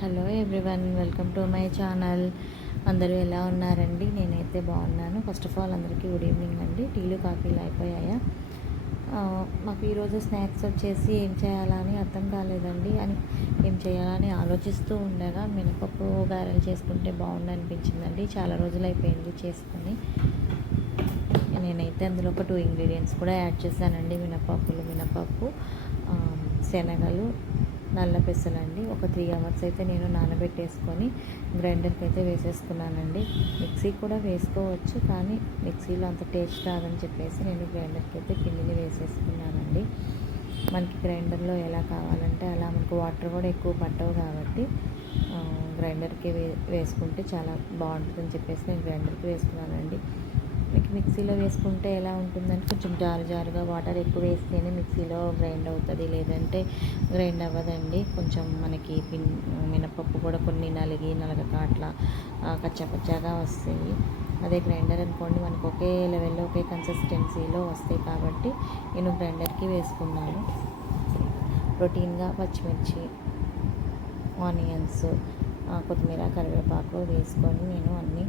Hello everyone, welcome to my channel. అందరూ ఎలా ఉన్నారండి? నేనైతే బాగున్నాను. ఫస్ట్ ఆఫ్ ఆల్ అందరికీ గుడ్ ఈవినింగ్ అండి. టీలు కాఫీలు అయిపోయాయా? మాకు ఈరోజు స్నాక్స్ వచ్చేసి ఏం చేయాలని అర్థం కాలేదండి. ఏం చేయాలని ఆలోచిస్తూ ఉండగా మినపప్పు గారెలు చేసుకుంటే బాగుండు అనిపించిందండి. చాలా రోజులు అయిపోయింది చేసుకొని. నేనైతే అందులో ఒక 2 ఇంగ్రీడియంట్స్ కూడా యాడ్ చేశానండి. మినపప్పు, శనగలు, నల్ల పెసలండి. ఒక 3 అవర్స్ అయితే నేను నానబెట్టేసుకొని గ్రైండర్కి అయితే వేసేసుకున్నానండి. మిక్సీ కూడా వేసుకోవచ్చు, కానీ మిక్సీలో అంత టేస్ట్ రాదని చెప్పేసి నేను గ్రైండర్కి అయితే పిండిని వేసేసుకున్నానండి. మనకి గ్రైండర్లో ఎలా కావాలంటే అలా, మనకు వాటర్ కూడా ఎక్కువ పట్టవు కాబట్టి గ్రైండర్కి వేసుకుంటే చాలా బాగుంటుందని చెప్పేసి నేను గ్రైండర్కి వేసుకున్నానండి. మీకు మిక్సీలో వేసుకుంటే ఎలా ఉంటుందంటే కొంచెం జారుగా వాటర్ ఎక్కువ వేస్తేనే మిక్సీలో గ్రైండ్ అవుతుంది, లేదంటే గ్రైండ్ అవ్వదండి. కొంచెం మనకి మినపప్పు కూడా కొన్ని నలగక అట్లా కచ్చాపచ్చాగా వస్తాయి. అదే గ్రైండర్ అనుకోండి, మనకు ఒకే లెవెల్లో ఒకే కన్సిస్టెన్సీలో వస్తాయి కాబట్టి నేను గ్రైండర్కి వేసుకున్నాను. రొటీన్గా పచ్చిమిర్చి, ఆనియన్స్, కొత్తిమీర, కరివేపాకు వేసుకొని నేను అన్నీ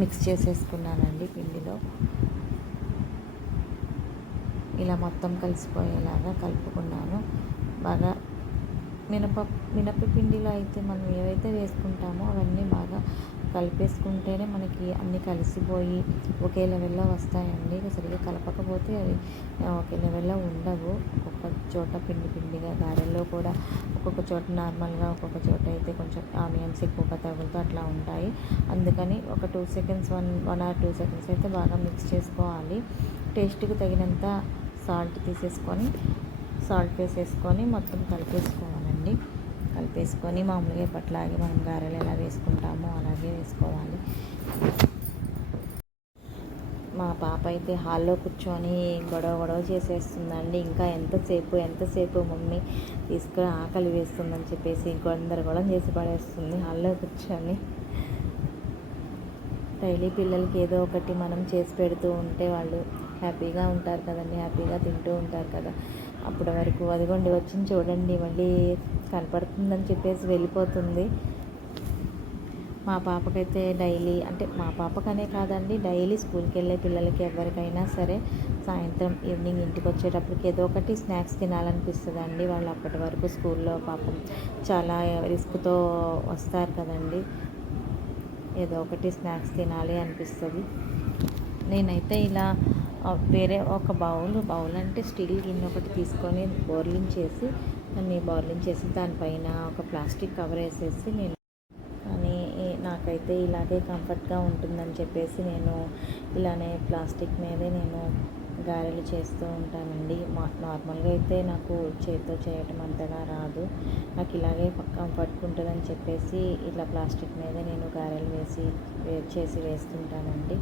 మిక్స్ చేసేసుకున్నానండి. పిండిలో ఇలా మొత్తం కలిసిపోయేలాగా కలుపుకున్నాను. బాగా మినపపిండిలో అయితే మనం ఏవైతే వేసుకుంటామో అవన్నీ బాగా కలిపేసుకుంటేనే మనకి అన్నీ కలిసిపోయి ఒకే లెవెల్లో వస్తాయండి. సరిగ్గా కలపకపోతే అవి ఒకే లెవెల్లో ఉండవు. ఒక్కొక్క చోట పిండిగా, గారెల్లో కూడా ఒక్కొక్క చోట నార్మల్గా, ఒక్కొక్క చోట అయితే కొంచెం ఆనియన్స్ ఎక్కువగా తగులుతూ అట్లా ఉంటాయి. అందుకని ఒక 2 సెకండ్స్ 1 or 2 సెకండ్స్ అయితే బాగా మిక్స్ చేసుకోవాలి. టేస్ట్కి తగినంత సాల్ట్ వేసేసుకొని మొత్తం కలిపేసుకొని మామూలుగా ఎప్పట్లాగే మనం గారెలు ఎలా వేసుకుంటామో అలాగే వేసుకోవాలి. మా పాప అయితే హాల్లో కూర్చొని గొడవ చేసేస్తుందండి. ఇంకా ఎంతసేపు మమ్మీ తీసుకుని, ఆకలి వేస్తుందని చెప్పేసి గొడవ చేసి పడేస్తుంది హాల్లో కూర్చొని. డైలీ పిల్లలకి ఏదో ఒకటి మనం చేసి పెడుతూ ఉంటే వాళ్ళు హ్యాపీగా ఉంటారు కదండి, హ్యాపీగా తింటూ ఉంటారు కదా. అప్పటి వరకు అదిగోండి వచ్చింది చూడండి, మళ్ళీ కనపడుతుందని చెప్పేసి వెళ్ళిపోతుంది. మా పాపకైతే డైలీ, అంటే మా పాపకనే కాదండి, డైలీ స్కూల్కి వెళ్ళే పిల్లలకి ఎవరికైనా సరే సాయంత్రం ఈవినింగ్ ఇంటికి వచ్చేటప్పటికి ఏదో ఒకటి స్నాక్స్ తినాలనిపిస్తుందండి. వాళ్ళు అప్పటి వరకు స్కూల్లో పాపం చాలా రిస్క్తో వస్తారు కదండి. ఏదో ఒకటి స్నాక్స్ తినాలి అనిపిస్తుంది. నేనైతే ఇలా వేరే ఒక బౌల్ అంటే స్టీల్ గిన్నె ఒకటి తీసుకొని బోర్లించేసి దానిపైన ఒక ప్లాస్టిక్ కవర్ వేసేసి కానీ నాకైతే ఇలాగే కంఫర్ట్గా ఉంటుందని చెప్పేసి నేను ఇలానే ప్లాస్టిక్ మీదే నేను గారెలు చేస్తూ ఉంటానండి. నార్మల్గా అయితే నాకు చేతితో చేయటం అంతగా రాదు. నాకు ఇలాగే కంఫర్ట్ ఉంటుందని చెప్పేసి ఇట్లా ప్లాస్టిక్ మీద నేను గారెలు చేసి వేస్తుంటానండి.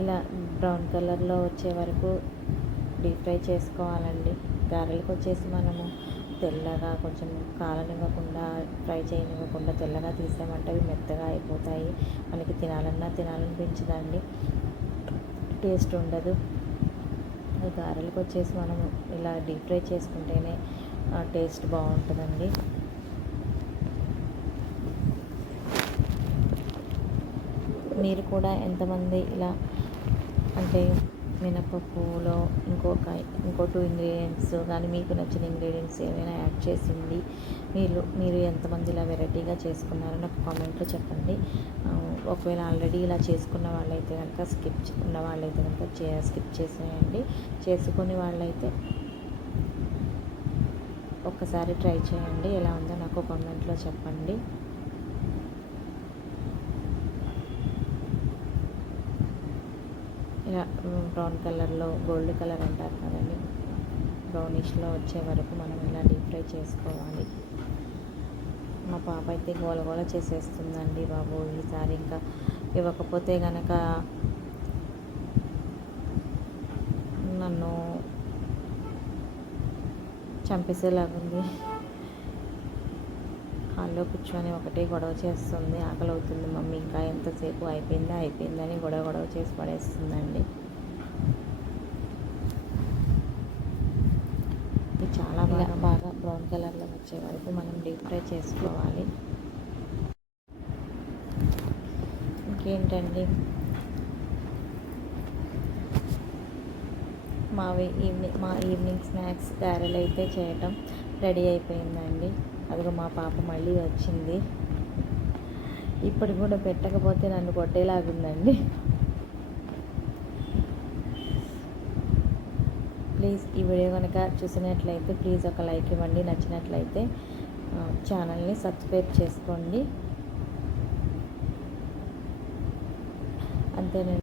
ఇలా బ్రౌన్ కలర్లో వచ్చే వరకు డీప్ ఫ్రై చేసుకోవాలండి. గారెలకు వచ్చేసి మనము తెల్లగా కొంచెం కాలనివ్వకుండా, ఫ్రై చేయనివ్వకుండా తెల్లగా తీసామంటే అవి మెత్తగా అయిపోతాయి. మనకి తినాలనిపించదండి, టేస్ట్ ఉండదు. గారెలకు వచ్చేసి మనము ఇలా డీప్ ఫ్రై చేసుకుంటేనే టేస్ట్ బాగుంటుందండి. మీరు కూడా ఎంతమంది ఇలా, అంటే మినపప్పులో ఇంకో 2 ఇంగ్రీడియంట్స్ కానీ మీకు నచ్చిన ఇంగ్రీడియంట్స్ ఏమైనా యాడ్ చేసింది మీరు ఎంతమంది ఇలా వెరైటీగా చేసుకున్నారో నాకు కామెంట్లో చెప్పండి. ఒకవేళ ఆల్రెడీ ఇలా చేసుకున్న వాళ్ళైతే కనుక స్కిప్ చేసేయండి. చేసుకునే వాళ్ళైతే ఒక్కసారి ట్రై చేయండి, ఎలా ఉందో నాకు కామెంట్లో చెప్పండి. ఇలా బ్రౌన్ కలర్లో, గోల్డ్ కలర్ అంటారు కదండి, బ్రౌనిష్లో వచ్చే వరకు మనం ఇలా డీప్ ఫ్రై చేసుకోవాలి. మా పాప అయితే గోల చేసేస్తుందండి బాబు. ఈసారి ఇంకా ఇవ్వకపోతే కనుక నన్ను చంపేసేలాగుంది. హాల్లో కూర్చొని ఒకటే గొడవ చేస్తుంది. ఆకలి అవుతుంది మమ్మీ, ఇంకా ఎంతసేపు, అయిపోయిందని గొడవ చేసి పడేస్తుందండి. ఇది చాలా బాగా బాగా బ్రౌన్ కలర్లో వచ్చే వరకు మనం డీప్ ఫ్రై చేసుకోవాలి. ఇంకేంటండి, మా ఈవినింగ్ స్నాక్స్ గారెలు అయితే చేయటం రెడీ అయిపోయిందండి. అదిగో మా పాప మళ్ళీ వచ్చింది. ఇప్పటికి కూడా పెట్టకపోతే నన్ను కొట్టేలాగుందండి. ప్లీజ్ ఈ వీడియో కనుక చూసినట్లయితే ప్లీజ్ ఒక లైక్ ఇవ్వండి. నచ్చినట్లయితే ఛానల్ని సబ్స్క్రైబ్ చేసుకోండి. అంతేనండి.